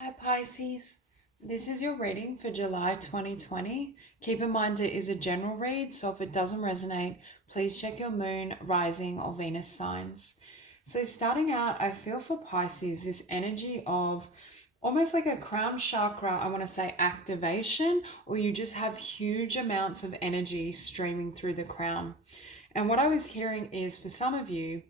Hi Pisces, this is your reading for July 2020. Keep in mind it is a general read, so if it doesn't resonate, please check your moon, rising, or Venus signs. So, starting out, I feel for Pisces this energy of almost like a crown chakra, I want to say activation, or you just have huge amounts of energy streaming through the crown. And what I was hearing is for some of you,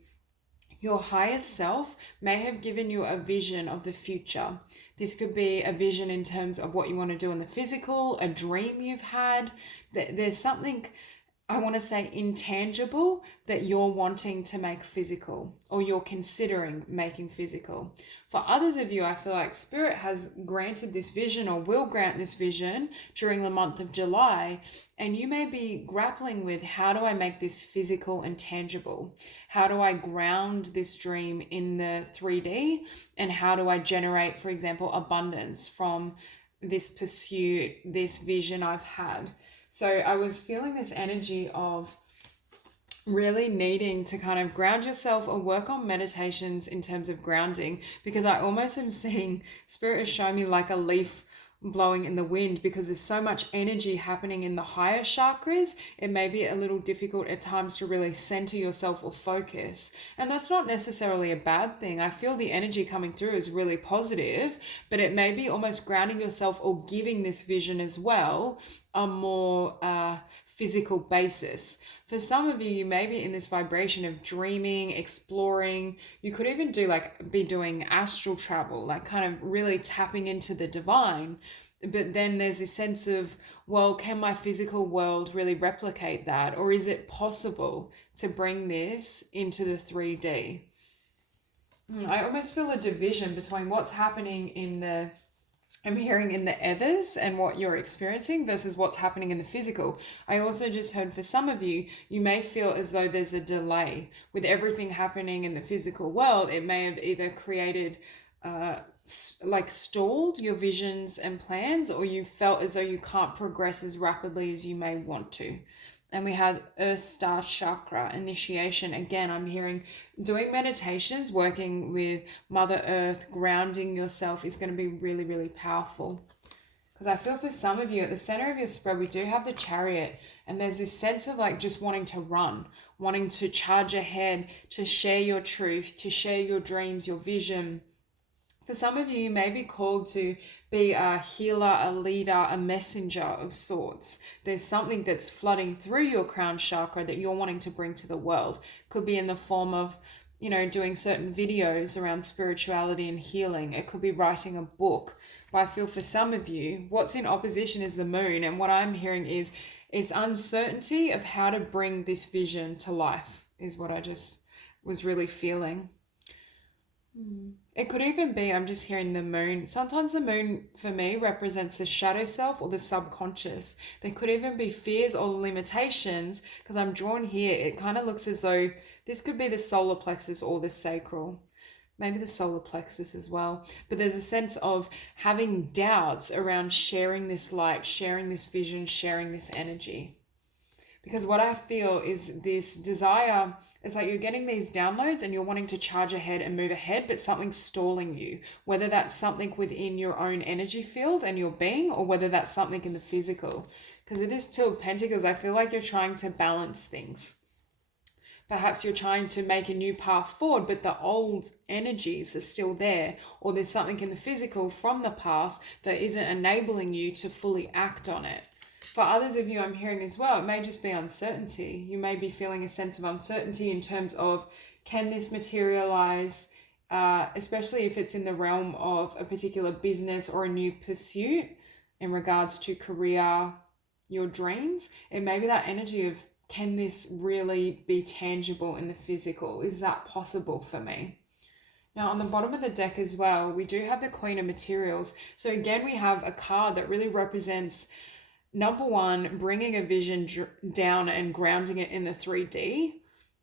your higher self may have given you a vision of the future. This could be a vision in terms of what you want to do in the physical, a dream you've had. There's something, I want to say, intangible that you're wanting to make physical or you're considering making physical. For others of you, I feel like Spirit has granted this vision or will grant this vision during the month of July. And you may be grappling with, how do I make this physical and tangible? How do I ground this dream in the 3D? And how do I generate, for example, abundance from this pursuit, this vision I've had? So I was feeling this energy of really needing to kind of ground yourself or work on meditations in terms of grounding, because I almost am seeing Spirit is showing me like a leaf blowing in the wind, because there's so much energy happening in the higher chakras. It may be a little difficult at times to really center yourself or focus, and that's not necessarily a bad thing. I feel the energy coming through is really positive, but it may be almost grounding yourself or giving this vision as well a more physical basis. For some of you, you may be in this vibration of dreaming, exploring. You could even be doing astral travel, like kind of really tapping into the divine. But then there's a sense of, well, can my physical world really replicate that? Or is it possible to bring this into the 3D? I almost feel a division between what's happening I'm hearing in the ethers and what you're experiencing versus what's happening in the physical. I also just heard for some of you, you may feel as though there's a delay with everything happening in the physical world. It may have either created stalled your visions and plans, or you felt as though you can't progress as rapidly as you may want to. And we had Earth Star Chakra initiation. Again, I'm hearing doing meditations, working with Mother Earth, grounding yourself is going to be really, really powerful. Because I feel for some of you, at the center of your spread, we do have the Chariot. And there's this sense of like just wanting to run, wanting to charge ahead, to share your truth, to share your dreams, your vision. For some of you, you may be called to be a healer, a leader, a messenger of sorts. There's something that's flooding through your crown chakra that you're wanting to bring to the world. Could be in the form of, doing certain videos around spirituality and healing. It could be writing a book. But I feel for some of you, what's in opposition is the moon. And what I'm hearing is it's uncertainty of how to bring this vision to life, is what I just was really feeling. It could even be, I'm just hearing the moon. Sometimes the moon for me represents the shadow self or the subconscious. There could even be fears or limitations, because I'm drawn here. It kind of looks as though this could be the solar plexus or the sacral. Maybe the solar plexus as well. But there's a sense of having doubts around sharing this light, sharing this vision, sharing this energy. Because what I feel is this desire, it's like you're getting these downloads and you're wanting to charge ahead and move ahead, but something's stalling you. Whether that's something within your own energy field and your being, or whether that's something in the physical. Because with this Two of Pentacles, I feel like you're trying to balance things. Perhaps you're trying to make a new path forward, but the old energies are still there, or there's something in the physical from the past that isn't enabling you to fully act on it. For others of you, I'm hearing as well, it may just be uncertainty. You may be feeling a sense of uncertainty in terms of, can this materialize, especially if it's in the realm of a particular business or a new pursuit in regards to career, your dreams. It may be that energy of, can this really be tangible in the physical? Is that possible for me? Now, on the bottom of the deck as well, we do have the Queen of Materials. So again, we have a card that really represents, number one, bringing a vision down and grounding it in the 3D.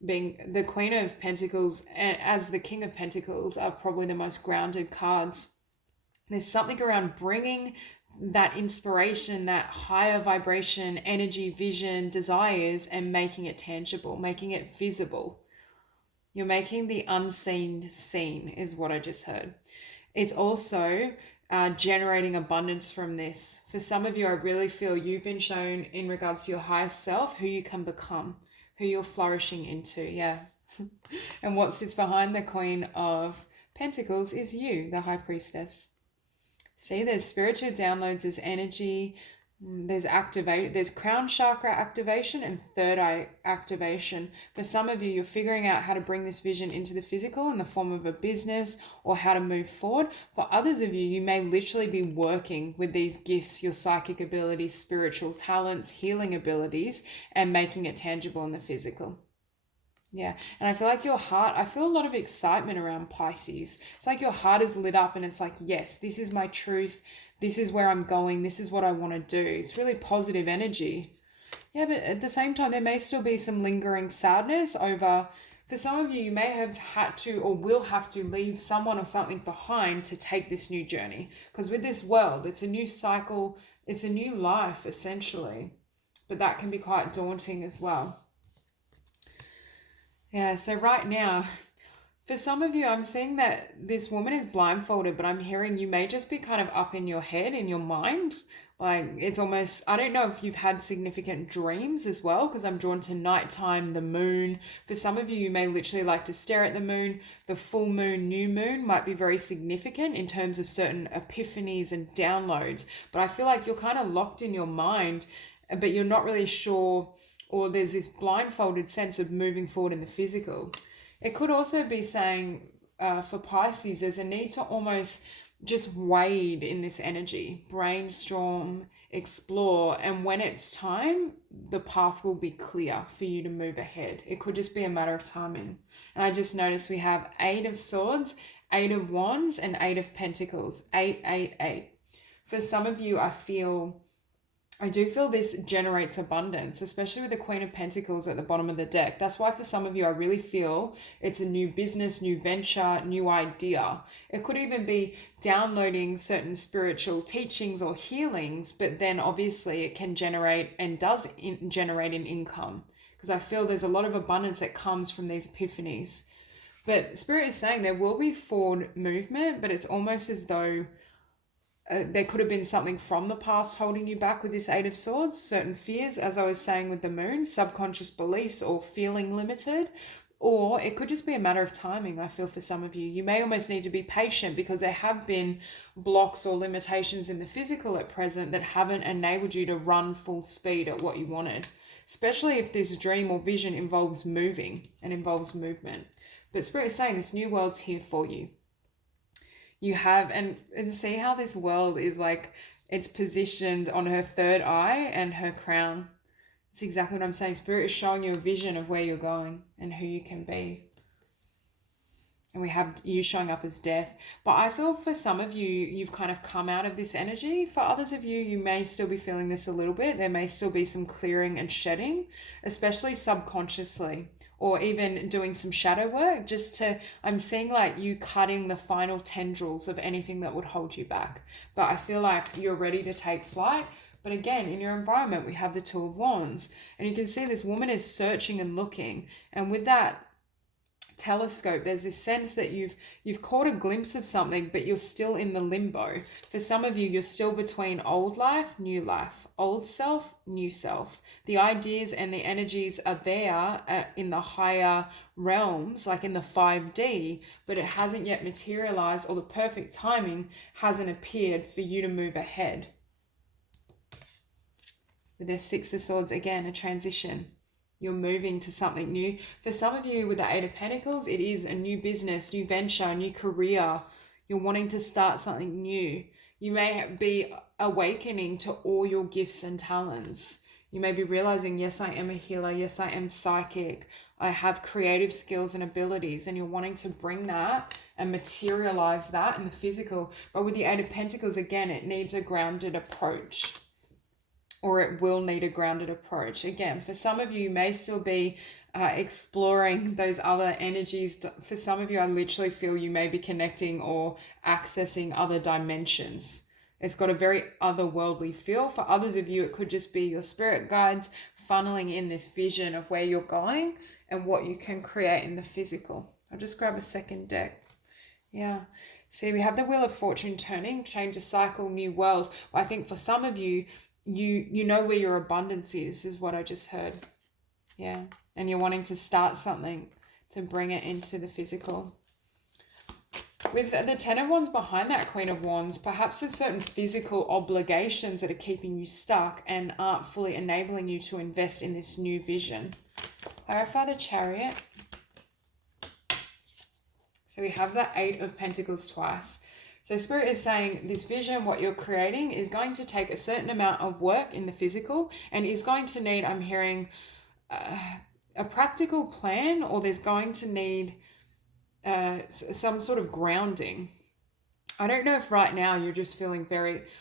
Being the Queen of Pentacles and as the King of Pentacles are probably the most grounded cards. There's something around bringing that inspiration, that higher vibration, energy, vision, desires, and making it tangible, making it visible. You're making the unseen seen, is what I just heard. It's also generating abundance from this. For some of you, I really feel you've been shown in regards to your highest self, who you can become, who you're flourishing into. Yeah. And what sits behind the Queen of Pentacles is you, the High Priestess. See, there's spiritual downloads, there's energy, there's crown chakra activation and third eye activation. For some of you, you're figuring out how to bring this vision into the physical in the form of a business or how to move forward. For others of you, you may literally be working with these gifts, your psychic abilities, spiritual talents, healing abilities, and making it tangible in the physical. Yeah, and I feel like your heart, I feel a lot of excitement around Pisces. It's like your heart is lit up and it's like, yes, this is my truth. This is where I'm going. This is what I want to do. It's really positive energy. Yeah, but at the same time, there may still be some lingering sadness over, for some of you, you may have had to or will have to leave someone or something behind to take this new journey. Because with this world, it's a new cycle. It's a new life, essentially. But that can be quite daunting as well. Yeah, so right now, for some of you, I'm seeing that this woman is blindfolded, but I'm hearing you may just be kind of up in your head, in your mind. Like it's almost, I don't know if you've had significant dreams as well, because I'm drawn to nighttime, the moon. For some of you, you may literally like to stare at the moon. The full moon, new moon might be very significant in terms of certain epiphanies and downloads. But I feel like you're kind of locked in your mind, but you're not really sure, or there's this blindfolded sense of moving forward in the physical. It could also be saying for Pisces, there's a need to almost just wade in this energy, brainstorm, explore, and when it's time, the path will be clear for you to move ahead. It could just be a matter of timing. And I just noticed we have 8 of Swords, 8 of Wands, and 8 of Pentacles. 8, 8, 8. For some of you, I do feel this generates abundance, especially with the Queen of Pentacles at the bottom of the deck. That's why for some of you, I really feel it's a new business, new venture, new idea. It could even be downloading certain spiritual teachings or healings, but then obviously it can generate and does generate an income, because I feel there's a lot of abundance that comes from these epiphanies. But Spirit is saying there will be forward movement, but it's almost as though there could have been something from the past holding you back with this 8 of Swords, certain fears, as I was saying with the moon, subconscious beliefs or feeling limited, or it could just be a matter of timing, I feel, for some of you. You may almost need to be patient because there have been blocks or limitations in the physical at present that haven't enabled you to run full speed at what you wanted, especially if this dream or vision involves moving and involves movement. But Spirit is saying this new world's here for you. You have, and see how this world is like, it's positioned on her third eye and her crown. It's exactly what I'm saying. Spirit is showing you a vision of where you're going and who you can be. And we have you showing up as death. But I feel for some of you, you've kind of come out of this energy. For others of you, you may still be feeling this a little bit. There may still be some clearing and shedding, especially subconsciously, or even doing some shadow work, I'm seeing like you cutting the final tendrils of anything that would hold you back. But I feel like you're ready to take flight. But again, in your environment, we have the 2 of Wands, and you can see this woman is searching and looking. And with that telescope, there's this sense that you've caught a glimpse of something, but you're still in the limbo. For some of you, you're still between old life, new life, old self, new self. The ideas and the energies are there in the higher realms, like in the 5D, but it hasn't yet materialized, or the perfect timing hasn't appeared for you to move ahead. With their 6 of Swords, again, a transition. You're moving to something new. For some of you with the 8 of Pentacles, it is a new business, new venture, new career. You're wanting to start something new. You may be awakening to all your gifts and talents. You may be realizing, yes, I am a healer. Yes, I am psychic. I have creative skills and abilities, and you're wanting to bring that and materialize that in the physical. But with the 8 of Pentacles, again, it needs a grounded approach. Or it will need a grounded approach. Again, for some of you, you may still be exploring those other energies. For some of you, I literally feel you may be connecting or accessing other dimensions. It's got a very otherworldly feel. For others of you, it could just be your spirit guides funneling in this vision of where you're going and what you can create in the physical. I'll just grab a second deck. Yeah. See, we have the Wheel of Fortune turning, change a cycle, new world. Well, I think for some of you, you know where your abundance is what I just heard. Yeah. And you're wanting to start something to bring it into the physical. With the Ten of Wands behind that Queen of Wands, perhaps there's certain physical obligations that are keeping you stuck and aren't fully enabling you to invest in this new vision. Clarify the Chariot. So we have the Eight of Pentacles twice. So Spirit is saying this vision, what you're creating, is going to take a certain amount of work in the physical and is going to need, I'm hearing, a practical plan, or there's going to need some sort of grounding. I don't know if right now you're just feeling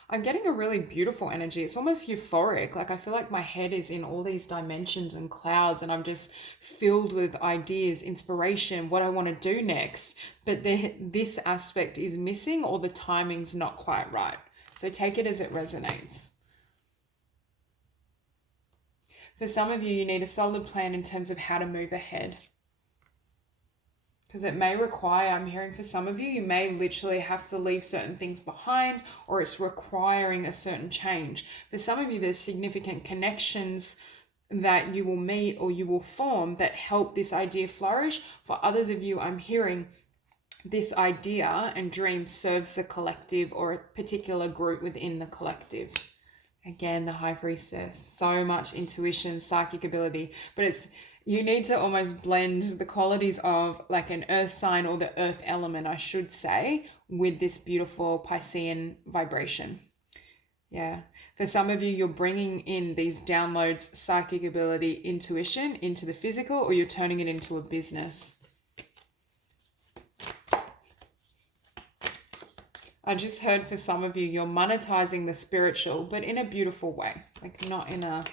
I'm getting a really beautiful energy. It's almost euphoric. Like I feel like my head is in all these dimensions and clouds and I'm just filled with ideas, inspiration, what I want to do next. But this aspect is missing, or the timing's not quite right. So take it as it resonates. For some of you, you need a solid plan in terms of how to move ahead. Because it may require, I'm hearing for some of you, you may literally have to leave certain things behind, or it's requiring a certain change. For some of you, there's significant connections that you will meet or you will form that help this idea flourish. For others of you, I'm hearing this idea and dream serves the collective or a particular group within the collective. Again, the High Priestess, so much intuition, psychic ability, but you need to almost blend the qualities of like an earth sign, or the earth element, I should say, with this beautiful Piscean vibration. Yeah. For some of you, you're bringing in these downloads, psychic ability, intuition into the physical, or you're turning it into a business. I just heard for some of you, you're monetizing the spiritual, but in a beautiful way, like not in a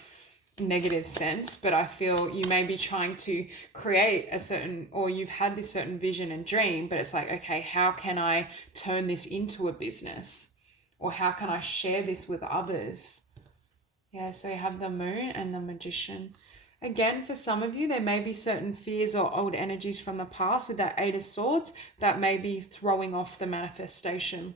negative sense, but I feel you may be trying to create a certain, or you've had this certain vision and dream, but it's like, okay, how can I turn this into a business? Or how can I share this with others? Yeah, so you have the Moon and the Magician. Again, for some of you, there may be certain fears or old energies from the past with that Eight of Swords that may be throwing off the manifestation.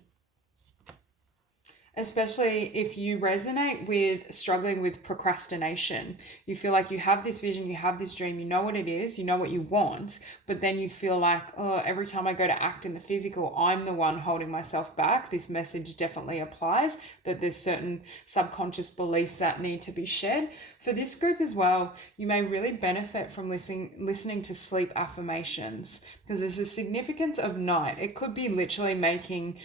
Especially if you resonate with struggling with procrastination. You feel like you have this vision, you have this dream, you know what it is, you know what you want, but then you feel like, oh, every time I go to act in the physical, I'm the one holding myself back. This message definitely applies, that there's certain subconscious beliefs that need to be shed. For this group as well, you may really benefit from listening to sleep affirmations, because there's a significance of night. It could be literally making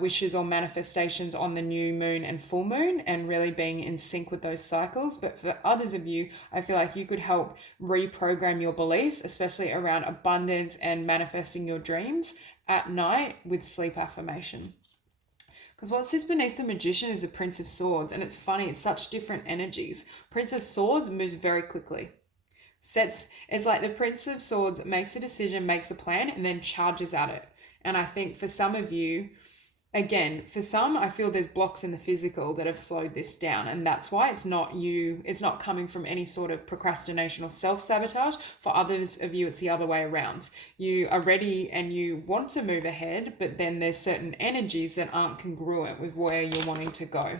wishes or manifestations on the new moon and full moon and really being in sync with those cycles. But for others of you, I feel like you could help reprogram your beliefs, especially around abundance and manifesting your dreams at night with sleep affirmation. Because what sits beneath the Magician is the Prince of Swords. And it's funny, it's such different energies. Prince of Swords moves very quickly. It's like the Prince of Swords makes a decision, makes a plan, and then charges at it. And I think for some of you, again, for some, I feel there's blocks in the physical that have slowed this down. And that's why it's not coming from any sort of procrastination or self-sabotage. For others of you, it's the other way around. You are ready and you want to move ahead, but then there's certain energies that aren't congruent with where you're wanting to go.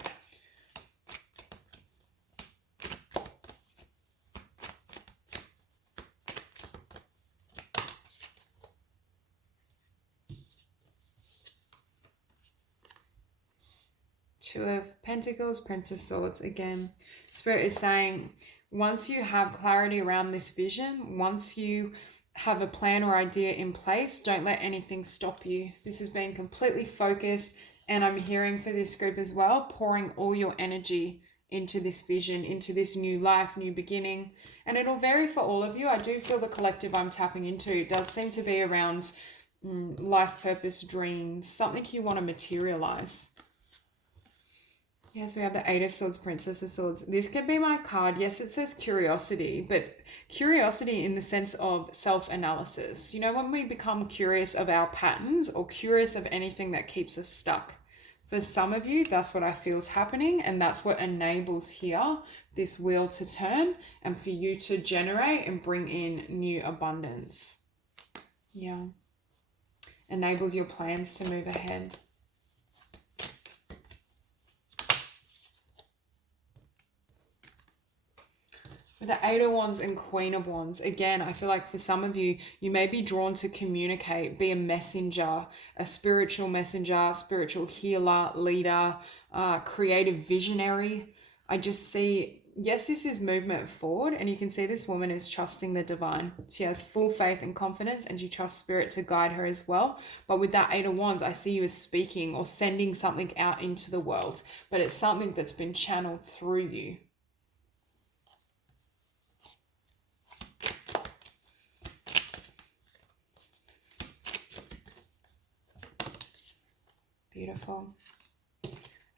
Two of Pentacles, Prince of Swords again. Spirit is saying, once you have clarity around this vision, once you have a plan or idea in place, don't let anything stop you. This is being completely focused, and I'm hearing for this group as well, pouring all your energy into this vision, into this new life, new beginning. And it'll vary for all of you. I do feel the collective I'm tapping into does seem to be around life purpose, dreams, something you want to materialize. Yes, we have the Eight of Swords, Princess of Swords. This could be my card. Yes, it says curiosity, but curiosity in the sense of self-analysis. You know, when we become curious of our patterns or curious of anything that keeps us stuck. For some of you, that's what I feel is happening, and that's what enables here this wheel to turn and for you to generate and bring in new abundance. Yeah. enables your plans to move ahead. With the Eight of Wands and Queen of Wands, again, I feel like for some of you, you may be drawn to communicate, be a messenger, a spiritual messenger, spiritual healer, leader, creative visionary. I just see, yes, this is movement forward, and you can see this woman is trusting the divine. She has full faith and confidence, and she trusts spirit to guide her as well. But with that Eight of Wands, I see you as speaking or sending something out into the world, but it's something that's been channeled through you. Beautiful.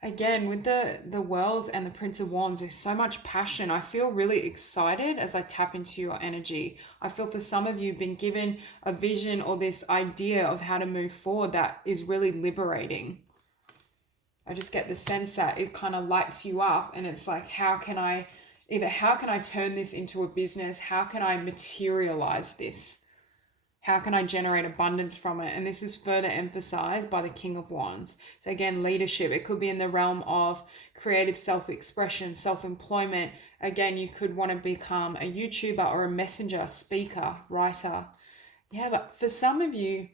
Again, with the World and the Prince of Wands, there's so much passion. I feel really excited as I tap into your energy. I feel for some of you, you've been given a vision or this idea of how to move forward that is really liberating. I just get the sense that it kind of lights you up, and it's like, how can I turn this into a business? How can I materialize this? How can I generate abundance from it? And this is further emphasized by the King of Wands. So again, leadership. It could be in the realm of creative self-expression, self-employment. Again, you could want to become a YouTuber or a messenger, speaker, writer. Yeah, but for some of you,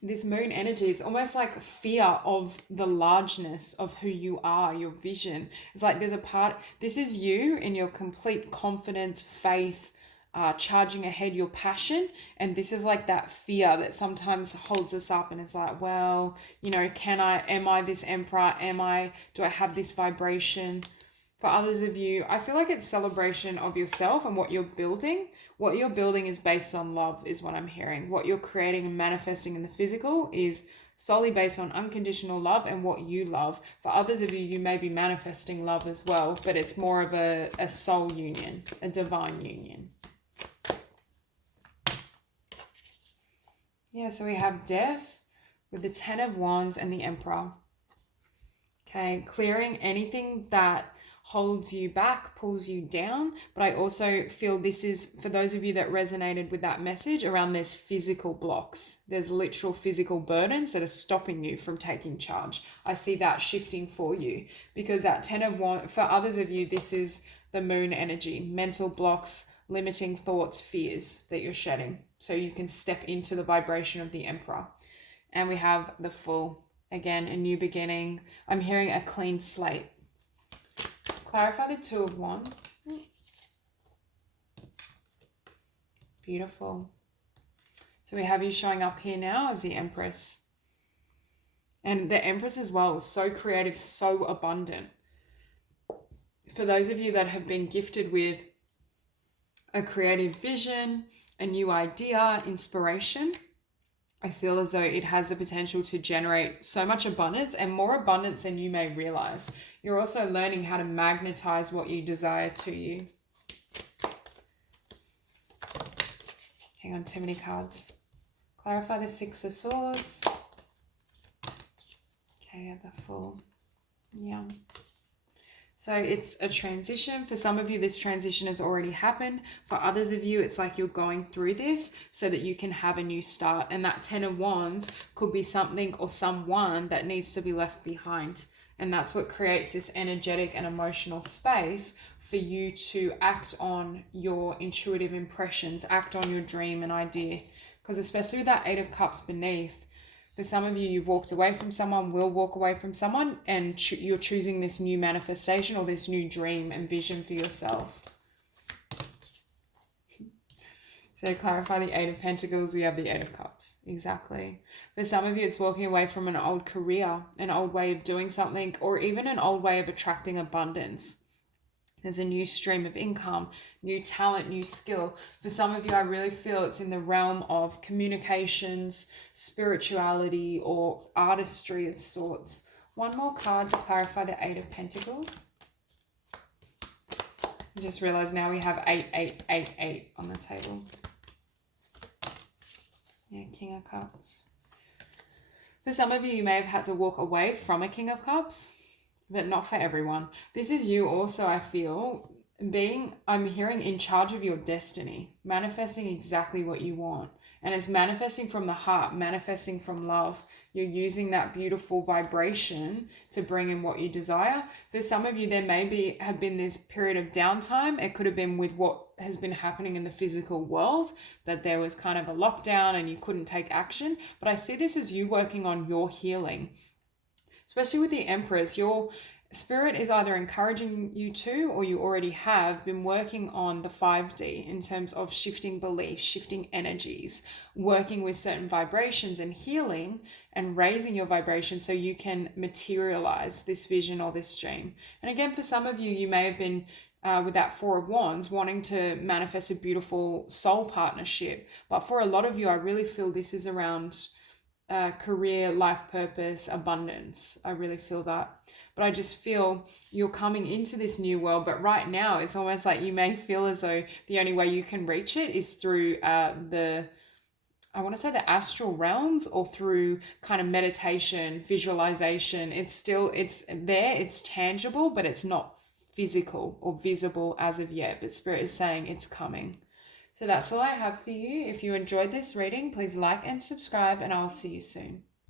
this moon energy is almost like fear of the largeness of who you are, your vision. It's like there's a part, this is you in your complete confidence, faith, charging ahead, your passion, and this is like that fear that sometimes holds us up and is like, well, you know, am I this emperor? Do I have this vibration? For others of you, I feel like it's celebration of yourself and what you're building. What you're building is based on love, is what I'm hearing. What you're creating and manifesting in the physical is solely based on unconditional love and what you love. For others of you, you may be manifesting love as well, but it's more of a soul union, a divine union. Yeah, so we have Death with the Ten of Wands and the Emperor. Okay, clearing anything that holds you back, pulls you down. But I also feel this is, for those of you that resonated with that message, around there's physical blocks. There's literal physical burdens that are stopping you from taking charge. I see that shifting for you, because that Ten of Wands, for others of you, this is the moon energy, mental blocks, limiting thoughts, fears that you're shedding, so you can step into the vibration of the Emperor. And we have the Fool. Again, a new beginning. I'm hearing a clean slate. Clarify the Two of Wands. Beautiful. So we have you showing up here now as the Empress. And the Empress as well, so creative, so abundant. For those of you that have been gifted with a creative vision, a new idea, inspiration, I feel as though it has the potential to generate so much abundance, and more abundance than you may realize. You're also learning how to magnetize what you desire to you. Hang on, too many cards. Clarify the Six of Swords. Okay, the Fool. Yeah. So it's a transition. For some of you, this transition has already happened. For others of you, it's like you're going through this so that you can have a new start. And that Ten of Wands could be something or someone that needs to be left behind. And that's what creates this energetic and emotional space for you to act on your intuitive impressions, act on your dream and idea. Because especially with that Eight of Cups beneath, for some of you, you've walked away from someone, will walk away from someone, and you're choosing this new manifestation or this new dream and vision for yourself. So to clarify the Eight of Pentacles, we have the Eight of Cups. Exactly. For some of you, it's walking away from an old career, an old way of doing something, or even an old way of attracting abundance. There's a new stream of income, new talent, new skill. For some of you, I really feel it's in the realm of communications, spirituality, or artistry of sorts. One more card to clarify the Eight of Pentacles. I just realized now we have 8 on the table. Yeah, King of Cups. For some of you, you may have had to walk away from a King of Cups, but not for everyone. This is you also, I feel, I'm hearing in charge of your destiny, manifesting exactly what you want. and it's manifesting from the heart, manifesting from love. You're using that beautiful vibration to bring in what you desire. For some of you, there may have been this period of downtime. It could have been with what has been happening in the physical world, that there was kind of a lockdown and you couldn't take action. But I see this as you working on your healing, especially with the Empress. Your Spirit is either encouraging you to, or you already have been working on the 5D in terms of shifting beliefs, shifting energies, working with certain vibrations and healing and raising your vibration so you can materialize this vision or this dream. And again, for some of you, you may have been with that Four of Wands wanting to manifest a beautiful soul partnership. But for a lot of you, I really feel this is around career, life purpose, abundance. I really feel that. But I just feel you're coming into this new world. But right now, it's almost like you may feel as though the only way you can reach it is through the astral realms, or through kind of meditation, visualization. It's there, it's tangible, but it's not physical or visible as of yet. But Spirit is saying it's coming. So that's all I have for you. If you enjoyed this reading, please like and subscribe, and I'll see you soon.